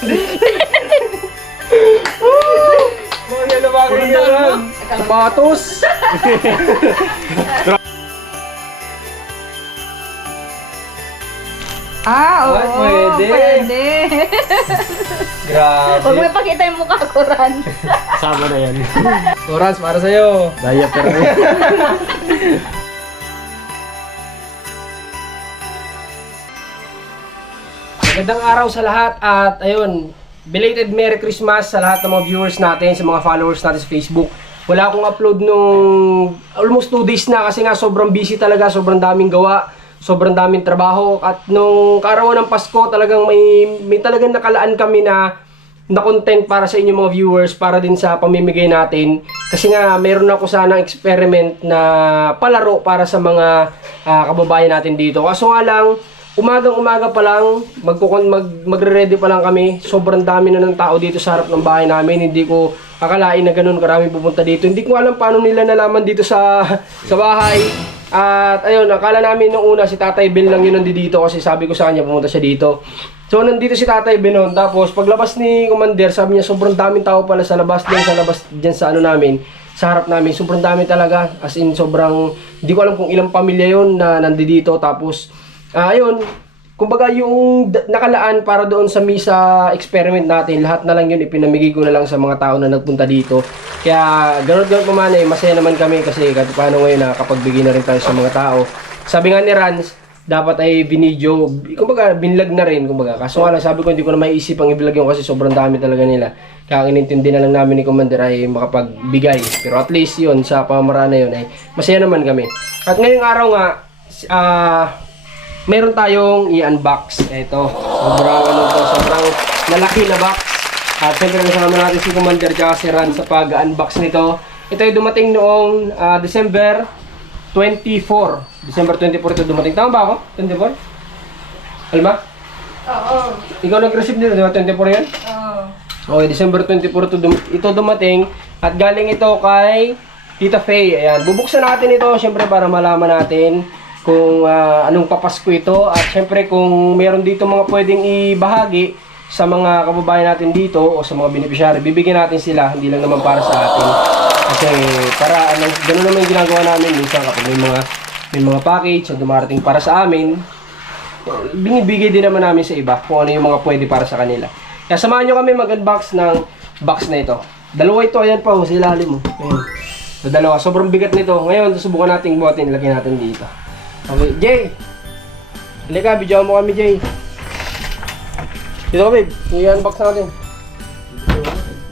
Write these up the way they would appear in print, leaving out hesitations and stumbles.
Mga na bagay yan. Sapatos. Oo. Ay, pwede. Pwede. Grabe. Huwag mo ipakita yung mukha ko, Ran. Sama na yan. Torans, para sa'yo. Diaper. Magandang araw sa lahat at ayun, belated Merry Christmas sa lahat ng mga viewers natin, sa mga followers natin sa Facebook. Wala akong upload nung almost 2 days na kasi nga sobrang busy talaga, sobrang daming gawa, sobrang daming trabaho. At nung kaarawan ng Pasko talagang may talagang nakalaan kami na content para sa inyong mga viewers, para din sa pamimigay natin. Kasi nga mayroon ako sanang experiment na palaro para sa mga kababayan natin dito. Kaso nga lang, umagang-umaga pa lang, magre-ready pa lang kami. Sobrang dami na ng tao dito sa harap ng bahay namin. Hindi ko akalain na ganun karami pupunta dito. Hindi ko alam paano nila nalaman dito sa bahay. At ayun, akala namin nung una si Tatay Ben lang yun nandito kasi sabi ko sa kanya pumunta siya dito. So nandito si Tatay Ben noon. Tapos paglabas ni Commander, sabi niya sobrang daming tao pala sa labas diyan sa ano namin, sa harap namin. Sobrang dami talaga. As in sobrang, hindi ko alam kung ilang pamilya yon na nandito. Tapos ayun, kumbaga yung nakalaan para doon sa misa experiment natin, lahat na lang yun ipinamigay ko na lang sa mga tao na nagpunta dito. Kaya gano'n pa man masaya naman kami kasi kahit paano ngayon nakapagbigay na rin tayo sa mga tao. Sabi nga ni Rans, dapat ay binidyo, kumbaga binlag na rin, kumbaga. Kaso nga lang sabi ko hindi ko na maiisip ang i-vlog yun kasi sobrang dami talaga nila. Kaya ang inintindi na lang namin ni Commander ay makapagbigay. Pero at least yun, sa pamamaraan na yun ay masaya naman kami. At ngayong araw nga, meron tayong i-unbox. Ito, sobrang malaki na box. At siyempre nasama natin si Commander at si Ran sa pag-unbox nito. Ito ay dumating noong December 24. December 24 ito dumating. Tama ba ako? 24? Alma? Oo. Ikaw nag-receive nito, di ba? 24 yan? Oo. Okay, December 24 ito dumating. At galing ito kay Tita Faye. Ayan, bubuksan natin ito siyempre para malaman natin kung anong papasko ito. At siyempre kung meron dito mga pwedeng ibahagi sa mga kababayan natin dito o sa mga beneficiary, bibigyan natin sila, hindi lang naman para sa atin. Kasi para ganoon naman yung ginagawa namin minsan kapag may mga package na dumarating para sa amin, binibigay din naman namin sa iba kung ano yung mga pwede para sa kanila. Kaya samahan nyo kami mag-unbox ng box na ito. Dalawa ito, ayan pa, sa ilalim mo. Ayan. So, dalawa, sobrang bigat nito. Ngayon, susubukan natin buhatin, lagyan natin dito. Okay, Jay! Halika, video mo kami, Jay. Dito ka, babe. I-unbox natin.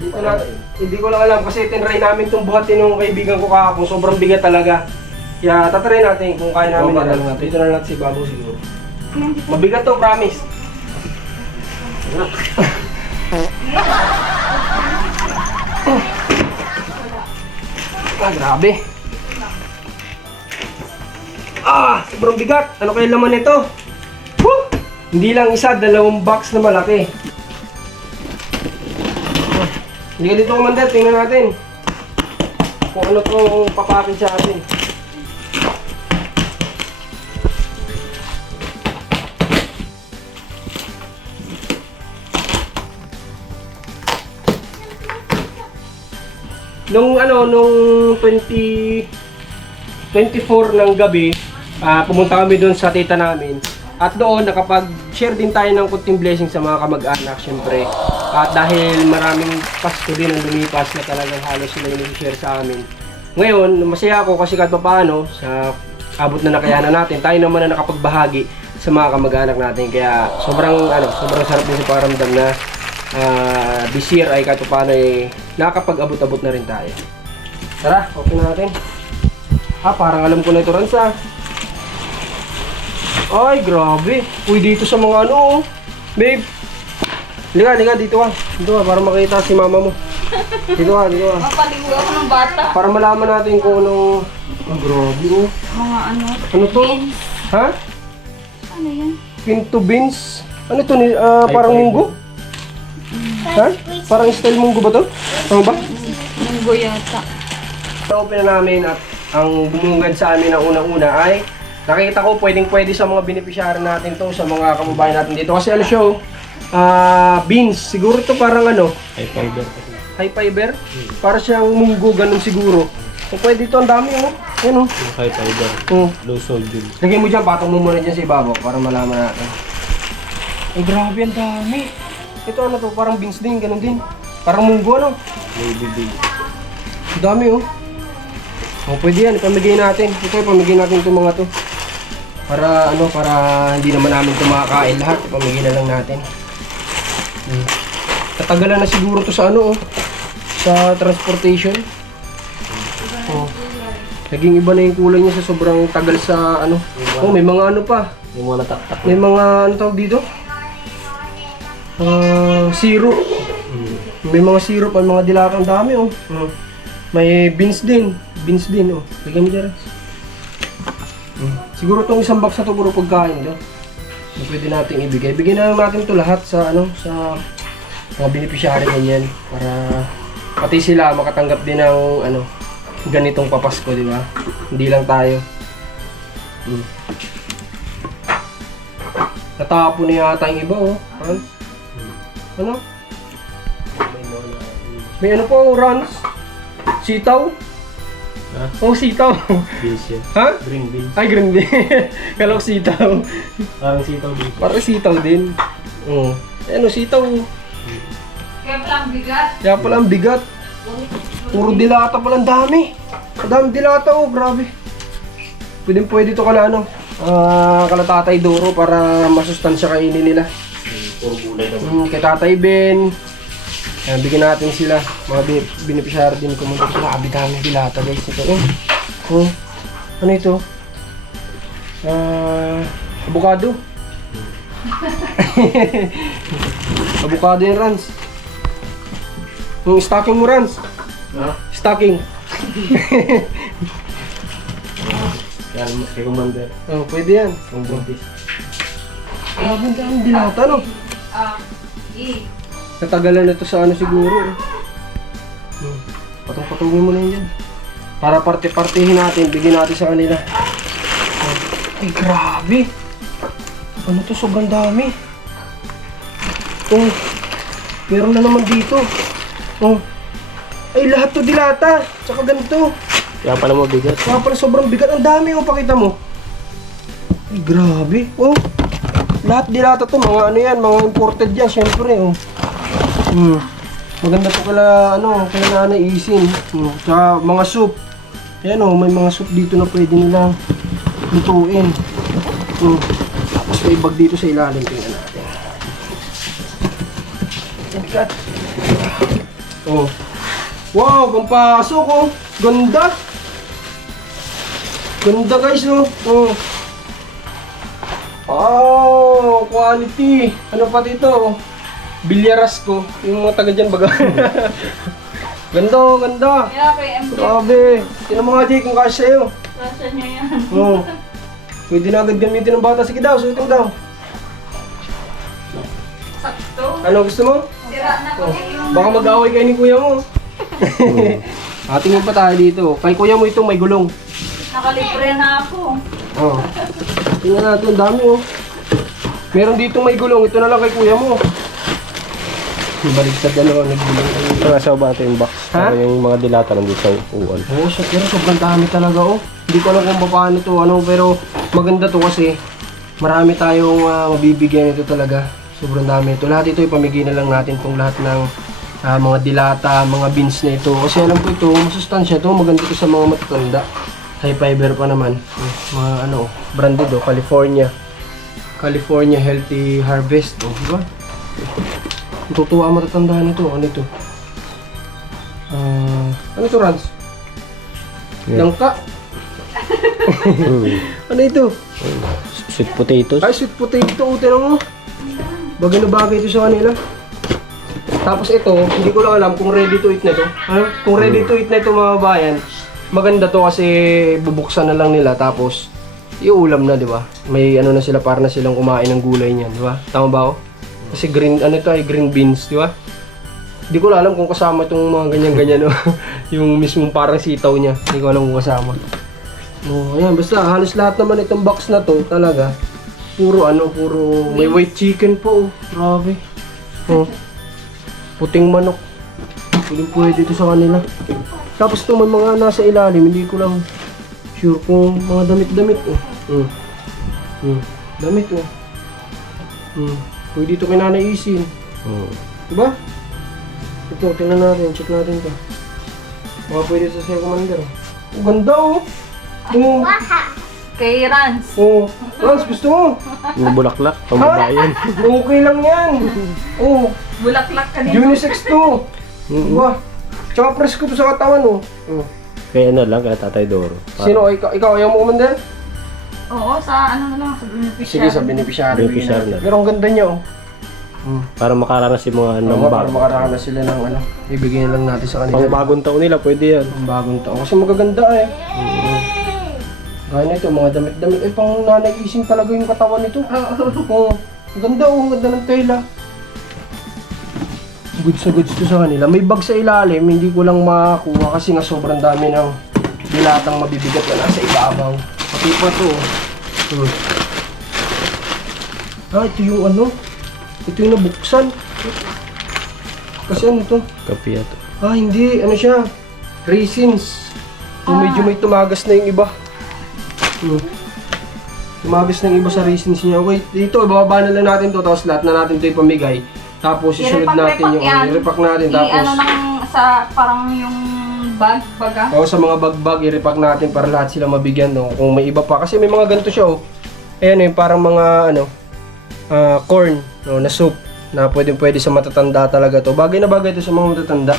Dito natin. Hindi ko lang alam kasi tinry namin itong buhatin ng kaibigan ko kahapon. Sobrang bigat talaga. Kaya tatry natin kung kaya namin natin. Dito na natin si Babo siguro. Mabigat to, promise. Grabe. Sobrang bigat. Ano kaya laman nito? Woo! Hindi lang isa, 2 box na malaki. Hindi ka dito, Commander. Tingnan natin kung ano itong papakin sa atin. Nung 24 ng gabi, pumunta kami doon sa tita namin. At doon, nakapag-share din tayo ng kunting blessing sa mga kamag-anak, syempre. At dahil maraming Pasko din ang lumipas na talagang halos sila yung share sa amin. Ngayon, masaya ako kasi kahit paano, sa abot na nakayanan natin, tayo naman na nakapagbahagi sa mga kamag-anak natin. Kaya sobrang sarap din sa pakiramdam na this year ay kahit paano ay nakakapag-abot-abot na rin tayo. Tara, open na natin. Parang alam ko na ito, Ransa. Ay, grabe. Uy, dito sa mga ano, babe. Liga, dito ka. Dito ka, para makita si mama mo. Dito ka. Mapaligo ako ng bata. Para malaman natin kung anong... grabe, oh. Mga ano? Ano to? Beans. Ha? Ano yan? Pinto beans? Ano to? Parang munggo? Ha? Parang style munggo ba to? Tama ba? Munggo yata. Na-open na namin at ang bumungad sa amin ang unang-una ay nakikita ko pwedeng-pwede sa mga beneficiary natin to, sa mga kababayan natin dito. Kasi ano siya, beans. Siguro ito parang ano, High fiber. high fiber. Para siyang munggo, ganun siguro. So pwede ito, ang dami oh. Yan oh. Yung high fiber. Oh. Low sodium. Lagay mo dyan, patong mo muna dyan sa ibabaw para malaman natin. Ay, grabe, ang dami. Ito ano to, parang beans din, ganun din. Parang munggo, ano? Baby big. Ang dami, oh. Oh, pwede yan, ipamigay natin. Ito, ipamigay natin itong mga to. Para, ano, para hindi naman namin ito makakain lahat. Ipamigay na lang natin. Tatagalan na siguro to sa ano, oh. Sa transportation. Oh. Naging iba na yung kulay niya sa sobrang tagal sa ano. Oh, may mga ano pa. Yung mga nataktak. May mga ano tawag dito? Syrup. May mga syrup, may mga dilata, ang dami oh. May beans din. Beans din oh. Lagyan mo dyan. Siguro tong isang box na to puro pagkain do. Pwede nating ibigay. Bigyan na lang natin to lahat sa ano, sa mga beneficiary ganyan para pati sila makatanggap din ng ano, ganitong papasko, di ba? Hindi lang tayo. Natapon na yata yung iba, oh. Rans? Ano? May ano po, Rans? Sitaw? Ha? Oh, sitaw. Beans yan. Ha? Green beans. Ay, green din. Kala ko sitaw. Parang sitaw dito. Parang sitaw din. Oo. Ano, sitaw. Kaya palang bigat. Kaya pala ang bigat. Puro dilata pala, ang dami. Ang dami dilata, oh, grabe. Pwede to kala ano, kala Tatay Doro para masustansya kainin nila. Puro gulay naman. Kay Tatay Ben. Ayan, bigyan natin sila. Mga beneficiary din ko. Grabe dami dilata guys. Ito, oh. Ano ito? Avocado. Avocado yung Rans. Yung stocking mo, Rans. Ha? Stocking. Yan, kay Commander. Oh, pwede yan. Yung buntis. Grabe ang dami dilata, no? E. Natagalan na to sa ano siguro. Patong-patungin mo na yun dyan. Para parte-partihin natin, bigyan natin sa kanila. Ay, grabe! Ano to, sobrang dami. Oh, meron na naman dito. Oh, ay lahat to dilata. Tsaka ganito. Kaya pala mabigat. Kaya pala sobrang bigat. Ang dami, oh, pakita mo. Ay, grabe. Oh, lahat dilata to. Mga ano yan, mga imported yan, syempre, oh. Maganda to kala ano, kala Nanay Isin. Tsaka mga soup. Ayan oh, may mga soup dito na pwede nilang lutuin. Tapos may bag dito sa ilalim, tingnan natin. Tingkat. Oh. Wow, pampasok oh. Ganda. Ganda guys oh. Oh. Oh, quality. Ano pa dito? Bilyaras ko, yung mga taga dyan baga. Ganda, oh, ganda. Kaya kay MJ. Grabe. Tinan mo nga, Jay, kung kasya sa'yo. Kasya niya yan. Oo. Pwede na agad gamitin ng bata. Sige daw, suotin daw. Sakto. Ano gusto mo? Sira na ko yung... Baka mag-away kayo ni kuya mo. Tingin pa tayo dito. Kay kuya mo ito may gulong. Nakalibre na ako. Oo. Tingnan natin, dami oh. Meron dito may gulong. Ito na lang kay kuya mo. Baligtad ano, naggulong. Nasa bata yung box. Ha? Para yung mga dilata nandito sa uwan. Oo, pero sobrang dami talaga oh. Hindi ko alam kung paano to ano, pero maganda to kasi marami tayong mabibigyan ito talaga. Sobrang dami ito. Lahat ito ipamigay na lang natin itong lahat ng mga dilata, mga beans na ito. Kasi alam ko ito, masustansya to, maganda ito sa mga matatanda. High fiber pa naman. Mga ano, branded oh, California Healthy Harvest oh, diba? Tutuwa ang matatandaan ito. Ano ito? Ano ito, Rans? Yeah. Langka? Ano ito? Sweet potatoes. Ay, sweet potato. Tinan mo. Bagay na bagay ito sa kanila. Tapos ito, hindi ko lang alam kung ready to eat na ito. Ano? Kung ready to eat na ito mga bayan, maganda to kasi bubuksan na lang nila tapos iulam na, di ba? May ano na sila, para na silang kumain ng gulay niyan, di ba? Tama ba ako? Kasi green, ano ito ay green beans, di ba? Hindi ko alam kung kasama itong mga ganyan-ganyan, no? Yung mismong parang sitaw niya. Hindi ko alam kung kasama. Oh, ayan, basta halos lahat naman itong box na to, talaga. Puro ano, puro may white chicken po, oh. Grabe. Oh. Puting manok. Pwede ito sa kanila. Tapos ito may mga nasa ilalim, hindi ko lang sure kung mga damit-damit. Damit oh. Pwede ito kinanaisin. Diba? Ito, tingnan natin, check natin ito. Baka pwede ito sa commander. Oh, ganda oh. Oh. Kay Rans. Oh. Rans, gusto mo? Yung bulaklak, pambabayan. Okay lang yan. Oh. Bulaklak ka din. Unisex to. Diba? Tsaka presko to sa katawan oh. Kaya ano lang, kaya Tatay Doro. Sino? Ikaw ayaw mo commander? Oo, sa ano na lang, sa beneficiary. Sige, sa beneficiary. Beneficiary na. Pero ang ganda niya oh. Para makaranas yung mga Para nambag. makaranas sila ng ano. Ibigay lang natin sa kanila. Pang bagong taon nila, pwede yan. Ang bagong taon. Kasi magaganda eh. Gaya nito, mga damit-damit. Eh, pang nanay-ising talaga yung katawan nito. Oo. Ang ganda oh, ang ganda ng tela. Goods na goods to sa kanila. May bag sa ilalim, hindi ko lang makakuha kasi nga sobrang dami ng dilatang mabibigat na nasa ibabaw. Pati pa to. Ito yung ano. Ito yung nabuksan. Kasi ano to? Kape ito. Hindi. Ano siya? Raisins. Yung medyo may tumagas na yung iba. Tumagas na yung iba sa raisins niya. Okay, dito, ibababa na lang natin to. Tapos lahat na natin to ipamigay. Tapos isunod natin yung i-repack natin. Tapos, ano nang sa parang yung baga. sa mga bag-bag, i-repack natin para lahat sila mabigyan. No? Kung may iba pa. Kasi may mga ganito siya. Oh. Ayan yung parang mga ano, corn no, na soup. Na pwede sa matatanda talaga to. Bagay na bagay to sa mga matatanda.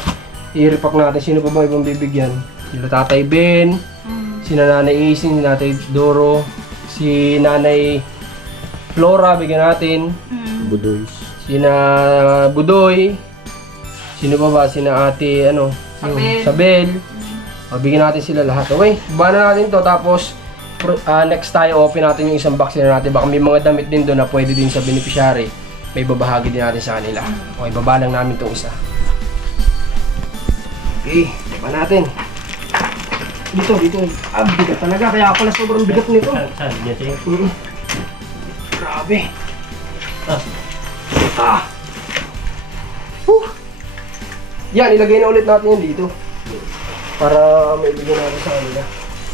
I-repack natin. Sino pa ba ibang bibigyan? Sila Tatay Ben. Si Nanay Ising, si Tatay Doro. Si Nanay Flora, bigyan natin. Budoys. Sina Budoy. Sino pa ba? Sina Ate, ano? Sabel. Sabel. Bigyan natin sila lahat. Okay, baba na natin to. Tapos, next tayo, open natin yung isang box na natin. Baka may mga damit din doon na pwede din sa beneficiary. May babahagi din natin sa kanila. Okay, baba lang namin itong isa. Okay, baba natin. Dito. Bigat talaga. Kaya pala sobrang bigat nito. Grabe. Yan, ilagay na ulit natin yan dito. Para may bigyan natin sa kanila.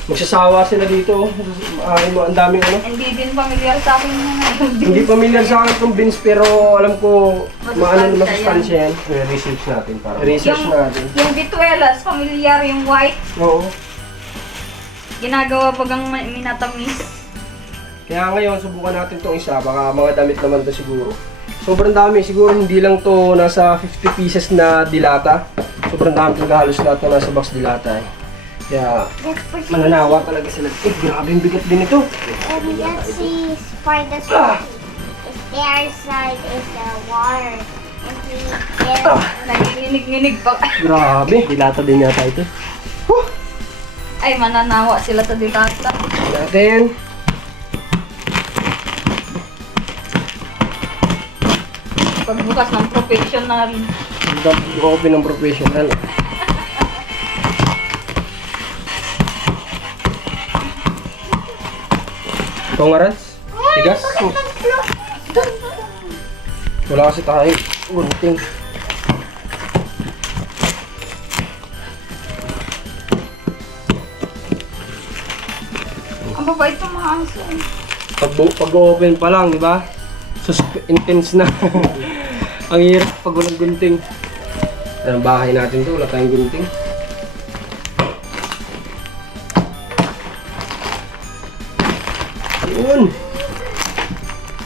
Magsasawa sila dito. Ang daming ano. Hindi din familiar sa akin yun. Hindi familiar sa akin itong beans pero alam ko maano Masustansya masustansya yan. Research natin para. Research natin. Yung bituelas, familiar yung white. Oo. Ginagawa bagang minatamis. Kaya ngayon, subukan natin itong isa. Baka mga damit naman to siguro. Sobrang dami. Siguro hindi lang to nasa 50 pieces na dilata. Sobrang dami talaga halos lahat na nasa box dilata eh. Kaya mananawa talaga sila. Grabe yung bigat din ito. And let's see for the side. If their side is the water. If we get Nanginginig-nginig pa. Grabe. Dilata din yata ito. Ay, mananawa sila sa dilata. Natin. Pagbukas ng professional. Open ng professional. Ito nga Rans? Tigas? Wala kasi tayo. Gunting. Ang babait ng mga aso. Pag-open pa lang, di ba? Intense na. Ang hirap pag walang gunting. Ang bahay natin to, wala tayong gunting. Yun.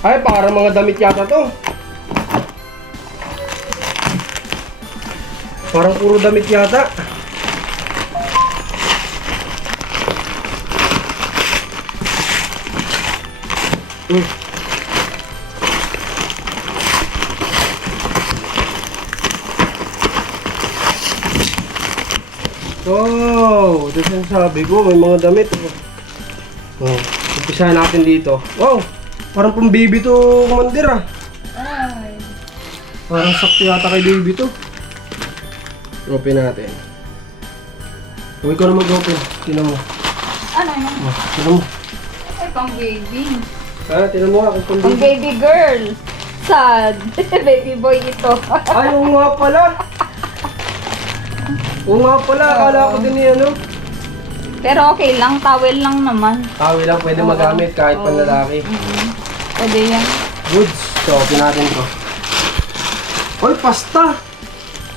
Ay, parang mga damit yata to. Parang puro damit yata. Oh, ito yung sabi ko, may mga damit. Oh, umpisahan natin dito. Wow, parang pang baby to, Commander ah. Ay. Parang sakto yata kay baby to. Open natin. Huwag ko na mag-open. Tinan mo. Ano yun? Oh, tinan mo. Ay, pang baby. Ha, tinan mo ako pang Pang baby. baby girl. sad. Baby boy ito. Ay, oo nga pala. Oo nga pala, akala ko din yan, ano. Pero okay lang, towel lang naman. Tawi lang, pwede magamit kahit panlalaki. Pwede yan. Goods. So, open natin to. Oy, pasta!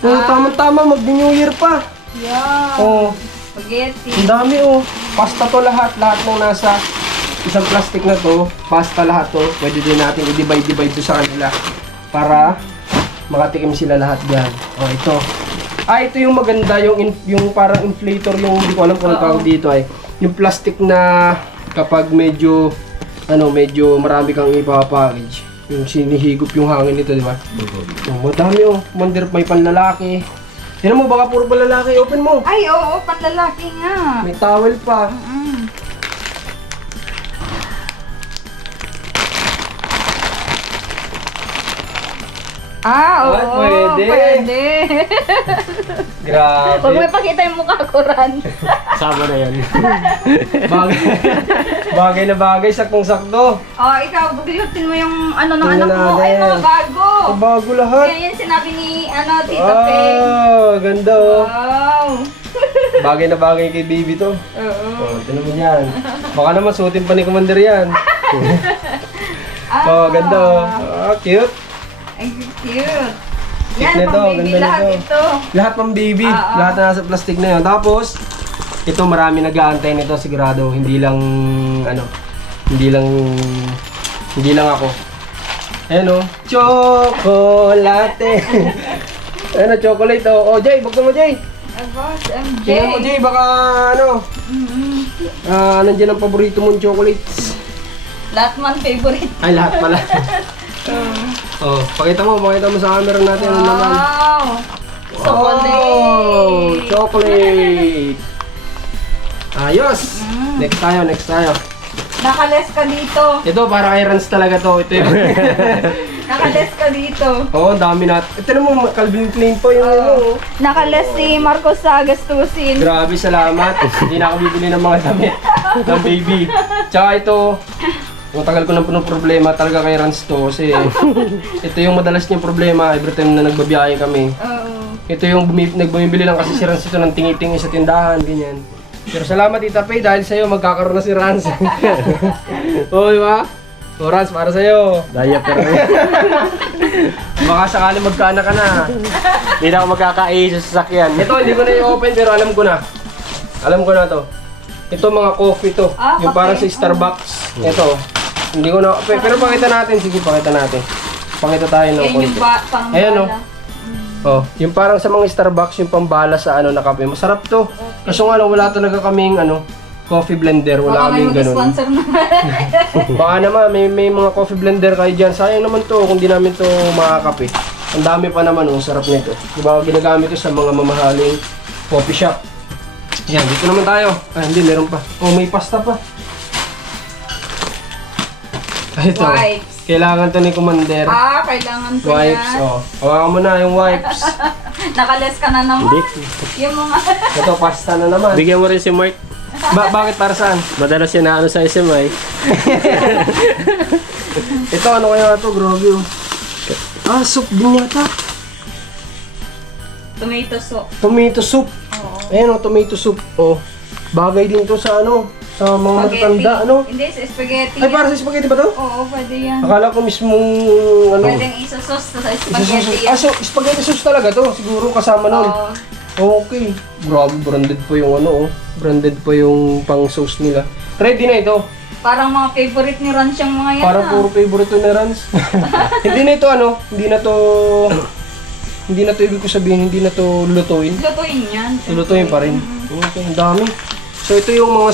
Oh, tama-tama, mag-New Year pa. Yeah. Oh, Spaghetti. ang dami oh. Pasta to lahat. Lahat ng nasa isang plastic na to. Pasta lahat to. Pwede din natin i-divide to sa kanila. Para makatikim sila lahat dyan. Oh, ito. Ito yung maganda. Yung parang inflator. Yung hindi ko alam kung anong tawag dito ay. Yung plastic na kapag medyo medyo marami kang ipapackage. Yung sinihigop yung hangin nito, di ba? Oh, madami oh. Commander, may panlalaki. Tignan mo, baka puro panlalaki. Open mo. Ay, oo, panlalaki nga. May towel pa. Oo, Ay, pwede. Pwede. Grabe. Huwag mo ipakita yung mukha ko, Ran. Sama na yan. Bagay na bagay, saktong-sakto. Ikaw, bugilutin mo yung ano ng Tingnan anak mo. Ay, natin. mga bago. Bago lahat. Yan sinabi ni, Tita Peng. Ganda oh. Wow. Bagay na bagay kay baby to. Oo. Oh, tinan mo yan. Baka naman suotin pa ni Commander yan. Ganda oh. Cute. Ay, cute. Cute Yan, nito, pang baby ganda lahat nito. ito. Lahat pang baby. Lahat na nasa plastic na yun. Tapos, ito marami nag-aantay nito sigurado. Hindi lang ako. Ayan o. Chocolate. Ayan o, chocolate o. Oh, Jay, buksan mo Jay. Abos, MJ. Tingnan mo Jay, baka nandiyan ang paborito mong chocolates. Lahat man favorite. Ay, lahat pala. Oh, pakita mo sa camera natin ano naman. Wow. Chocolate. Oh, chocolate. Ayos. Next tayo. Nakales ka dito. Ito para kay Rans talaga to. Ito yung Nakales ka dito. Oo, dami na. Ito na mo, Calvin Klein po yung ano. Nakales si Marcos sa gastusin. Grabe, salamat. Hindi na ako bibili ng mga damit ng baby. Tsaka ito, ang tagal ko ng problema talaga kay Rans to kasi ito yung madalas niyang problema every time na nagbabiyahe kami. Oo. Ito yung nagbumibili lang kasi si Rans ito ng tingi-tingi sa tindahan, ganyan. Pero salamat Tita Pay dahil sa'yo magkakaroon na si Rans. Oo, di ba? O Rans, para sa'yo. Diaper. Baka sakali magkaanak ka na. Hindi na ako magkakain sa sasakyan. Ito, hindi ko na i-open pero alam ko na. Alam ko na to. Ito mga coffee to. Yung parang sa Starbucks. Ito. Hindi ko na... Pero pakita natin. Sige, pakita natin. Pakita tayo ng Yan yung konti. pang Ayan o. bala. Oh, yung parang sa mga Starbucks, yung pambala sa na kape. Masarap to. Kaso nga lang, wala talaga kaming coffee blender. Wala Baka may kaming ganun. mag-sponsor naman. Baka naman, may mga coffee blender kayo dyan. Sayang naman to kung di namin to makakape. Ang dami pa naman, sarap nito. Diba, ginagamit to sa mga mamahaling coffee shop. Yan, dito naman tayo. Hindi, meron pa. Oh, may pasta pa. Ito. Wipes. Kailangan to ni Commander. Kailangan ko Wipes, yan. Hawakan mo na yung wipes. Nakales ka na naman. Yung mga... Ito, pasta na naman. Bigyan mo rin si Mark. Bakit para saan? Madalas yan na sa SMI. Ito, ano kaya ito? Grabe oh. Soup din yata. Tomato soup. Tomato soup. Ayan o, tomato soup. Oh, bagay din to sa sa mga matatanda, Hindi, sa spaghetti. Ay, para sa spaghetti ba to? Oo, pwede yan. Akala ko mismong Pwedeng isa-sauce sa spaghetti. So, spaghetti sauce talaga to. Siguro kasama nun. Okay. Grabe, branded po yung branded po yung pang sauce nila. Ready na ito. Parang mga favorite ni Rans yung mga yan. Parang puro favorite ni Rans. Hindi na ito hindi na to ibig ko sabihin, hindi na to lulutuin. Lutuin yan. Lulutuin pa rin. Okay, ang dami. So ito yung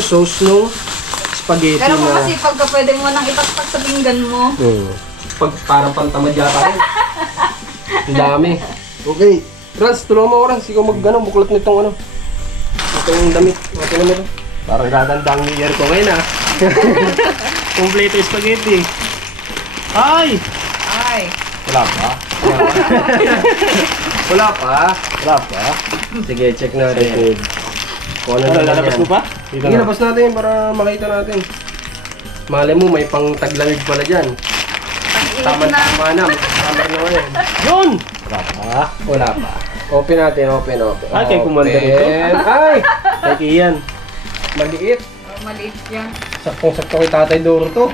sauce ng spaghetti Pero kung na kasi pagka pwede mo nang itaktak sa pinggan mo. parang pantamad yata rin. Ang dami. Okay. Rans, tulungan mo ako Rans. Ikaw buklat nitong itong damit. Okay naman ito. Parang gaganda ang New Year ko ngayon Kompleto yung spaghetti. Ay! Ay. Wala pa. Wala pa. Sige, check natin. Kung ano naman Lalabas yan. mo pa? Sige, labas natin para makita natin. Malay mo, may pang taglamig pala dyan. Tama na. Tama na yan. Yun! Wala pa. Wala pa. Open natin, open. Ay, kay Commander ito. Ay! Kay Kian. Maliit. Maliit yan. Saktong-sakto kay Tatay Doro to.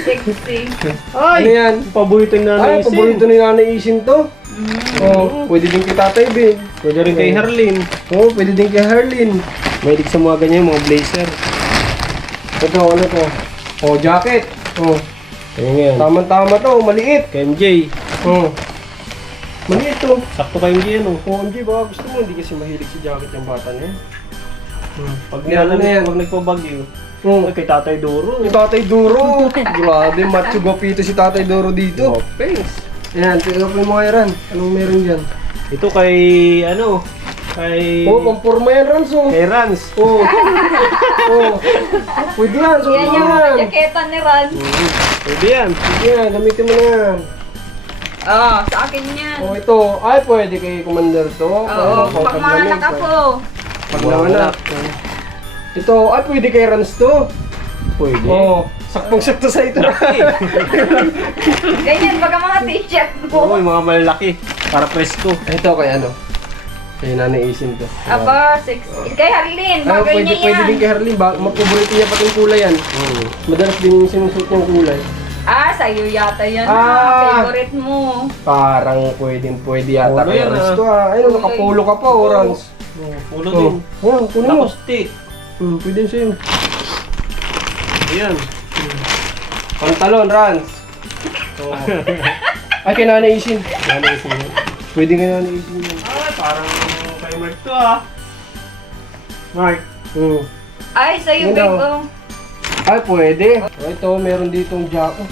Sexy. Ano yan? Paborito na Ay, naisin. paborito ni Nanay Isin to. Oh, pwede din kay Tatay Ben. Pwede rin kay Harlin. Oh, pwede din kay Harlin. Mahilig sa mga ganyan, mga blazer. Ito, ano to? Oh, jacket. Oh, Kaya yan. tama-tama to, maliit. Kay MJ. Oh. Maliit to. Sakto kay MJ yan, oh. Oh, hindi ba gusto mo? Hindi kasi mahilig si jacket yung bata na yan. Pag Yan, ano yan? pag nagpabagyo. Oh, Ay, kay Tatay Doro. yung Tatay Duro. Grabe, macho gopito si Tatay Duro dito. Face. Ayan, tignan mo yung mga Iran. Anong meron dyan? Ito kay, ano, kay... Oh, pampurma yan, Ranso. Kay Rans. Oh. Oh. Pwede yan, so Yan yung mga jaketa ni Ran. Pwede yan. Pwede yan, gamitin mo na yan. Sa akin yan. Oh, ito. Ay, pwede kay Commander to. Oo, pag mga anak ako. Pag nanganak. Ito, ay, pwede kay Rans to. Pwede. Oh, saktong-sakto sa ito. Ganyan, baga mga t-shirt Oo, mo. yung mga malalaki. Para presko. Ito kay ano? Kay Nanay Isin to. Aba, sexy. Kay Harlin, Ah, bagay pwede, niya pwede din yan. kay Harley. Mapaborito niya pati yung kulay yan. Madalas din yung sinusuot niyang kulay. Sa'yo yata yan Ah. favorite mo. Parang pwede yata Polo kay yan, Rans ah. to ah. Ayun, nakapolo ka pa, Rans. Ulo Oh, din. oh, kunin mo. Lacoste. Pwede yun sa'yo. Ayan. Pantalon, Rans. Oh. Ay, kay Nanay Isin. Nanay Isin yan. Pwede kay Nanay Isin yan. Ay, parang kay Mark to, ah. Mark. Ay, sa'yo, Yun babe. daw. Ay, pwede. Oh, ito, meron ditong jacket.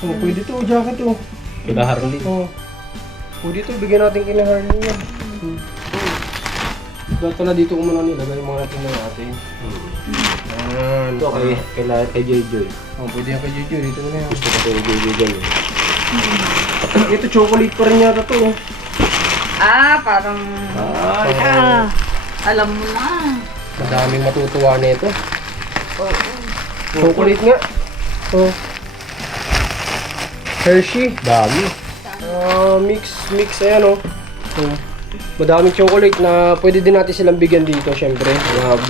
Oh, pwede to, jacket to. Kila Harley. Oh. Pwede to, bigyan natin kay Harley yan. Dato na dito ko muna nilagay yung mga natin na natin. Yan. Ito kay Joy. Oh, pwede yan kay Jojo. Dito mo na yan. Gusto ko kay Joy dyan, eh. Ito, chocolate pa rin yata to. Oh. Parang Ay, alam mo na. Madaming matutuwa nito. Oo. Chocolate nga. Oh. Hershey. dami. Mix, ayan oh. Madaming chocolate na pwede din natin silang bigyan dito, syempre.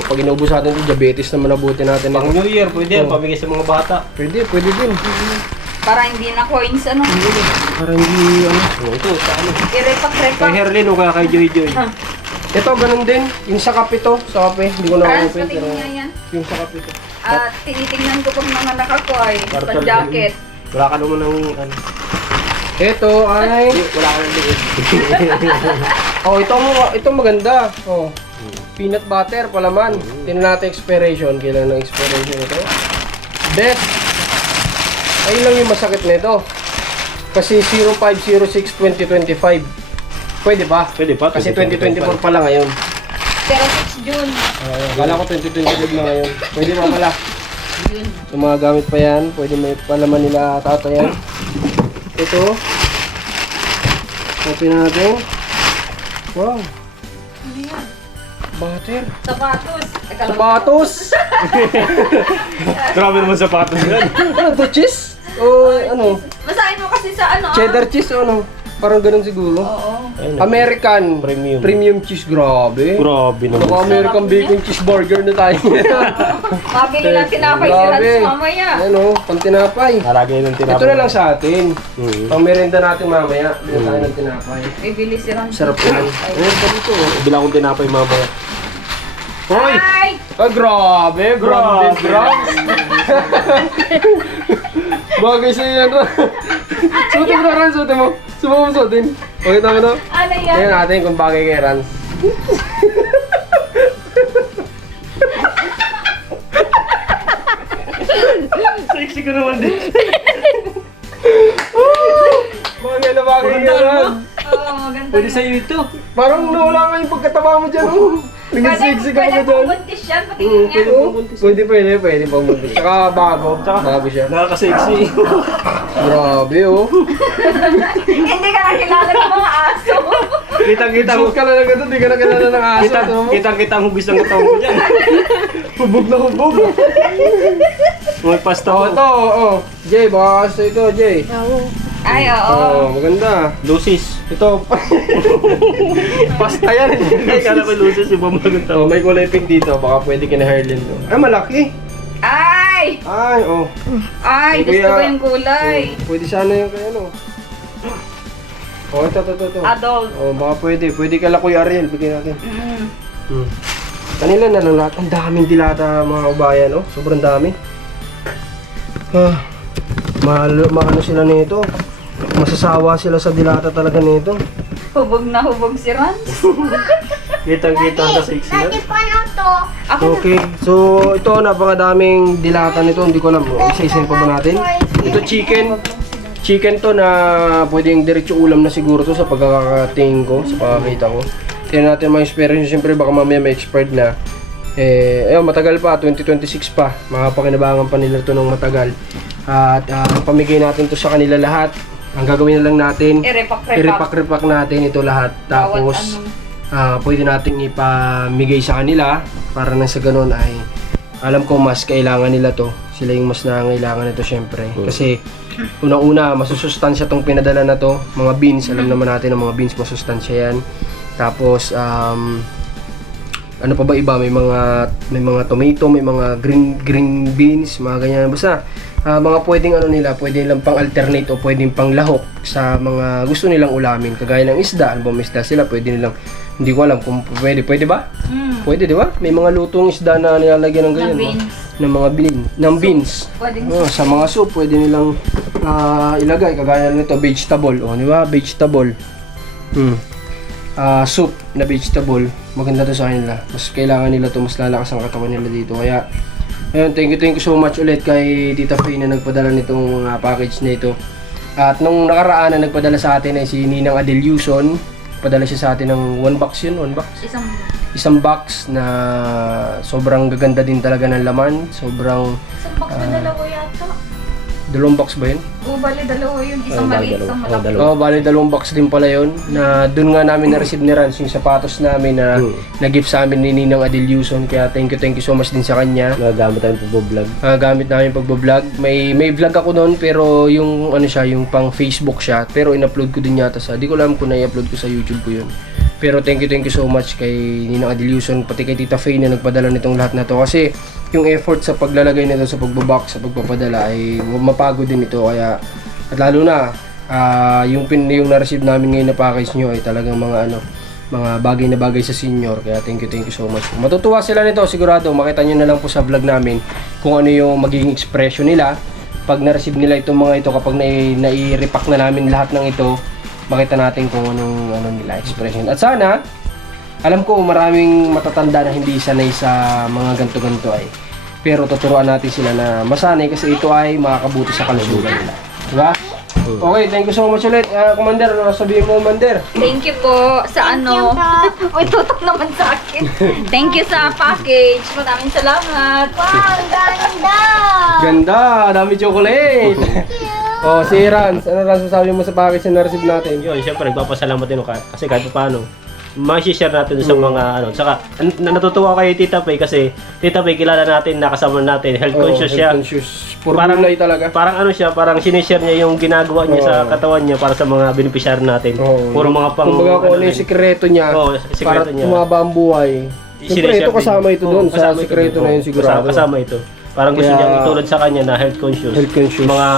Pag inubos natin ito, diabetes naman nabuti natin. Pang New Year, pwede yan. Oh. Pamigay sa mga bata. Pwede din. Para hindi na coins, ano. Para hindi, ano. Oh, ito, sa ano? Irepak-repak. Kay Herlin o kaya kay Joy. Ito, ganun din. Yung sa kape to. Sa kape. Hindi ko na Trans, open. Pero patingin nga yan. yung sa kape to. Tinitingnan ko pag mga anak ako ay sa Purple jacket. Wala ka naman ng ano. Ito ay... Wala ka ng liit. Oh, ito maganda. Oh. Peanut butter palaman. Tingnan natin expiration. Kailan ng expiration ito? Best. Ayun lang yung masakit nito. Kasi 05/06/2025. Pwede ba? Pwede pa. Kasi 2024 pala ngayon. Pero 6 June. Kala ko 2025 na ngayon. Pwede pa pala. Yun. Yung mga gamit pa yan. Pwede may palaman nila tata yan. Ito. Open natin. Wow. Ano yan? Butter. Sapatos. Sapatos. Grabe naman sapatos yan. Ano to? Cheese? O ano? Basahin mo kasi sa ano. Cheddar cheese o ano? Parang ganun siguro. Oo. American. Premium. Premium cheese. Grabe. Grabe naman. Baka American bacon cheeseburger na tayo. Mabili na tinapay si Grabe. Rans mamaya. Ano? Pantinapay. Nalagay ng tinapay. Ito na lang sa atin. Hmm. Pang merienda natin mamaya. Bili tayo ng tinapay. Bibili si Rans. Sarap yan. Ayun pa dito. Bila akong tinapay mamaya. Hoy! Ay! Ah, grabe. Branded grams. Bagay sa'yo yan, Ron. Suotin mo na, Ron. Suotin mo. Subukan mo suotin. Pakita mo na. Ano yan? Tingnan natin kung bagay kay Ron. Sexy ko naman din. Bagay na bagay kay Maganda, Ron. Oo, maganda. Pwede sa'yo ito. Parang nawala nga yung pagkataba mo dyan, oh. Naging sexy ka Pwede na dyan. pumuntis yan. Patingin niya. Pwede pang buntis. Tsaka bago siya. Nakaka-sexy. Grabe, oh. Hindi ka nakilala ng mga aso. Kitang-kita mo. Suot ka na lang ito, di ka na kilala ng aso. Ito mo. Kitang-kita ang hubis ng katawan ko dyan. Hubog na hubog. May pasta Oh, ko. ito, oh. Jay, baka gusto ito, Jay. Ay, oo. Oh, maganda. Lucis. Ito, pasta yan. Ay, kala ko lucis yung pamagat Oh, may kulay pink dito. Baka pwede kina Herlin to. Ay, malaki. Ay! Ay, oh. Ay, Ay, gusto kuya. ko yung kulay. Pwede sana yung kaya, no? Oh, ito. Adult. Oh, baka pwede. Pwede kala Kuya Ariel. Bigyan natin. Mm. Kanila na lang lahat. Ang daming dilata mga kabayan, oh. Sobrang dami. Maano sila nito. Masasawa sila sa dilata talaga nito. Hubog na hubog si Rans. Kitang-kita ang sa 6 na. Dati paano to? Ako Okay, so ito napakadaming dilata nito. Hindi ko alam. Isa-isahin pa ba natin? Ito chicken. Chicken to na pwedeng diretso ulam na siguro to sa pagkakatingin ko, sa pagkakita ko. Tingnan natin mga experience. Siyempre baka mamaya may expired na. Ayun, matagal pa. 2026 pa. Makapakinabangan pa nila to ng matagal. At pamigay natin to sa kanila lahat. Ang gagawin na lang natin, i-repack-repack. i-repack natin ito lahat. Bawat Tapos, ano. pwede nating ipamigay sa kanila para na sa ganun ay alam ko mas kailangan nila to. Sila yung mas nangangailangan nito syempre. Kasi unang-una, masusustansya tong pinadala na to. Mga beans, alam naman natin na mga beans masustansya yan. Tapos, ano pa ba iba? May mga tomato, may mga green beans, mga ganyan. Basta, mga pwedeng ano nila, pwedeng lang pang alternate o pwedeng pang lahok sa mga gusto nilang ulamin. Kagaya ng isda, ano ba may isda sila, pwede nilang, hindi ko alam kung pwede ba? Pwede, di ba? May mga lutong isda na nilalagyan ng ganyan. Ng mga beans. Pwedeng Sa mga soup, pwede nilang ilagay. Kagaya nito, vegetable. O, di ba? Vegetable. Soup na vegetable. Maganda to sa kanila. Mas kailangan nila to, mas lalakas ang katawan nila dito. Kaya, ayun, thank you so much ulit kay Tita Faye na nagpadala nitong package na ito. At nung nakaraan na nagpadala sa atin ay si Ninang Adelyuson. Padala siya sa atin ng 1 box yun, 1 box? Isang box na sobrang gaganda din talaga ng laman. Sobrang, Isang box na dalawa yata. 2 box ba yun? O, bali dalawa yun. Isang maliit, isang malaki. Oo, bali 2 box din pala yun. Na doon nga namin na-receive ni Rans yung sapatos namin na na-gift sa amin ni Ninang Adelyuson. Kaya thank you so much din sa kanya. Nagamit tayong pag-vlog. Gamit namin pagbo-vlog. May vlog ako noon pero yung ano siya, yung pang Facebook siya. Pero in-upload ko din yata di ko alam kung na-upload ko sa YouTube ko yun. Pero thank you so much kay Ninang Adelyuson, pati kay Tita Faye na nagpadala nitong lahat na to. Kasi yung effort sa paglalagay nito sa pagbabox, sa pagpapadala ay mapagod din ito. Kaya, at lalo na, yung na-receive namin ngayon na package nyo ay talagang mga bagay na bagay sa senior. Kaya thank you so much. Matutuwa sila nito, sigurado. Makita nyo na lang po sa vlog namin kung ano yung magiging expression nila pag na-receive nila itong mga ito, kapag nai-repack na namin lahat ng ito. Makita natin kung anong nila expression. At sana, alam ko maraming matatanda na hindi sanay sa mga ganto-ganto ay. Pero tuturuan natin sila na masanay kasi ito ay makakabuti sa kalusugan nila. Diba? Okay, thank you so much ulit. Commander, ano sabihin mo, Commander? Thank you po sa ano. Uy, tutok naman sa akin. Thank you sa package. Maraming salamat. Wow, ganda! Ganda, dami chocolate. Oh, si Rans, ano Rans sasabihin mo sa package na na-receive natin? Yun, siyempre nagpapasalamat din ako kasi kahit paano ma-share natin sa mga tsaka natutuwa kay Tita Faye kasi Tita Faye kilala natin, nakasama natin, health conscious siya. Puro gulay talaga. Parang siya, parang sinishare niya yung ginagawa niya sa katawan niya para sa mga beneficiary natin. Puro mga pang kumbaga kung ano yung sikreto niya, sikreto para niya. tumaba ang buhay. Siyempre, ito kasama ito doon sa sikreto na yun sigurado. Kasama ito. Parang gusto niya itulad sa kanya na health conscious. Mga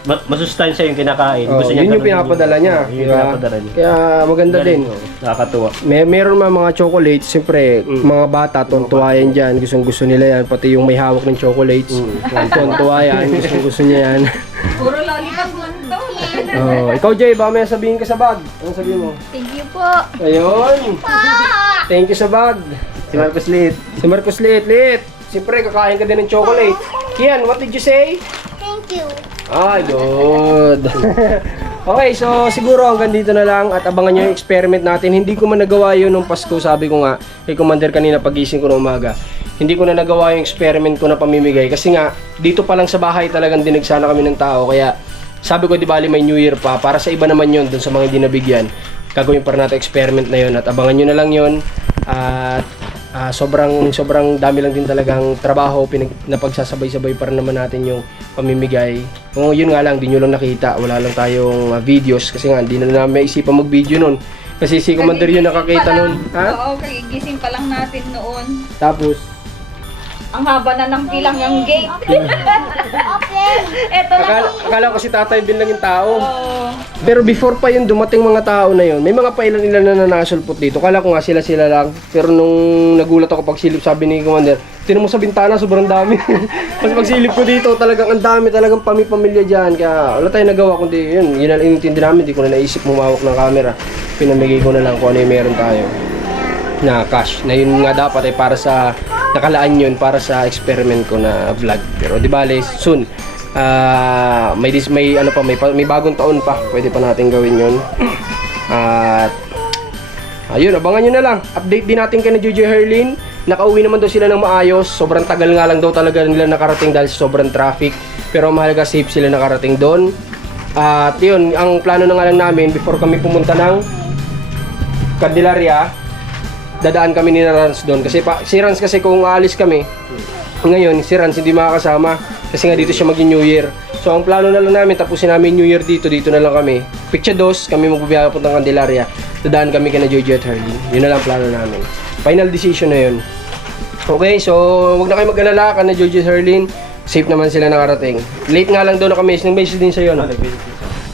masustansya yung kinakain. Gusto niya yun yung pinapadala niya. Diba? Kaya maganda din. Nakakatuwa. Meron mga chocolates, siyempre, mga bata, tontuwa yan dyan. Gusto nila yan. Pati yung may hawak ng chocolates. Tontuwa yan. Gusto niya yan. Puro lollipop man to. Ikaw, Jay, baka may sabihin ka sa bag. Anong sabihin mo? Thank you po. Ayun. Thank you sa bag. Si Marcos Liit. Si Marcos Liit. Siyempre, kakain ka din ng chocolate. Kian, what did you say? Thank you. Ay, good. Okay, so siguro hanggang dito na lang at abangan nyo yung experiment natin. Hindi ko man nagawa yun nung Pasko, sabi ko nga kay Commander kanina pagising ko ng umaga. Hindi ko na nagawa yung experiment ko na pamimigay kasi nga dito pa lang sa bahay talagang dinigsana kami ng tao. Kaya sabi ko di bali may New Year pa, para sa iba naman yun dun sa mga hindi nabigyan. Gagawin pa natin experiment na yun at abangan nyo na lang yun. At sobrang dami lang din talagang trabaho, napagsasabay-sabay para naman natin yung pamimigay. Kung yun nga lang, di nyo lang nakita, wala lang tayong videos kasi nga, di na namin maisipan mag-video nun. Kasi si Commander yun nakakita nun. Ha? Oo, kagigising pa lang natin noon. Tapos, Ang haba na ng pilang yung gate. Eto lang. akala ko si Tatay Bin lang yung tao. Oh. Pero before pa yun, dumating mga tao na yun, may mga pailan-ilan na nanasulpot dito. Kala ko nga sila lang. Pero nung nagulat ako pagsilip, sabi ni Commander, tinan mo sa bintana, sobrang dami. Mas pagsilip ko dito, talagang ang dami, talagang pamilya dyan. Kaya wala tayong nagawa, kundi yun ang inintindi namin. Di ko na naisip mumawak ng camera. Pinamigay ko na lang kung ano yung meron tayo na cash. Na yun nga dapat ay para sa, nakalaan yun para sa experiment ko na vlog. Pero di bale, soon. May bagong taon pa. Pwede pa natin gawin yun. At ayun, abangan nyo na lang. Update din natin kay na Jojo Herlin. Nakauwi naman daw sila ng maayos. Sobrang tagal nga lang daw talaga nila nakarating dahil sa sobrang traffic. Pero mahalaga safe sila nakarating doon. At yun, ang plano na nga lang namin before kami pumunta ng Candelaria, dadaan kami ni Rans doon. Kasi si Rans kasi kung aalis kami, ngayon si Rans hindi makakasama. Kasi nga dito siya mag-New Year. So ang plano na lang namin, tapusin namin New Year dito na lang kami. Picture dos, kami magbibiyahe puntang Candelaria. Dadaan kami kina Jojo at Harley. Yun na lang plano namin. Final decision na yun. Okay, so wag na kayo mag-alala ka na Jojo at Harley. Safe naman sila nakarating. Late nga lang doon naka-message. Nang message din sa'yo, no?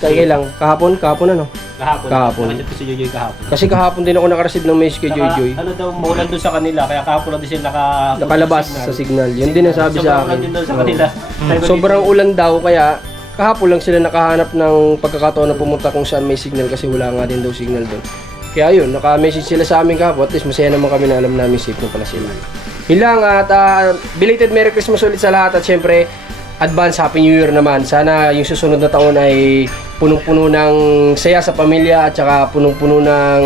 Kaya lang, kahapon ano? Kahapon. Nakachat ko si Jojoy kahapon. Kasi kahapon din ako naka-receive ng message kay Jojoy. Ano daw, maulan doon sa kanila, kaya kahapon lang din sila Nakalabas sa signal. Yun din ang sabi sa akin. Sobrang ulan din doon sa kanila. Sobrang ulan daw, kaya kahapon lang sila nakahanap ng pagkakataon na pumunta kung saan may signal kasi wala nga din daw signal doon. Kaya yun, naka-message sila sa amin kahapon. At least masaya naman kami na alam namin safe na pala sila. Yun lang at belated Merry Christmas ulit sa lahat at syempre advance Happy New Year naman. Sana yung susunod na taon ay punong-puno ng saya sa pamilya at saka punong-puno ng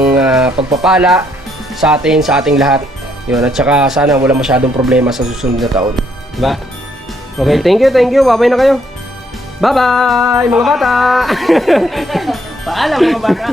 pagpapala sa atin, sa ating lahat. Yun, at saka sana wala masyadong problema sa susunod na taon. Diba? Okay, thank you. Bye-bye na kayo. Bye-bye, mga bata! Paalam mga bata!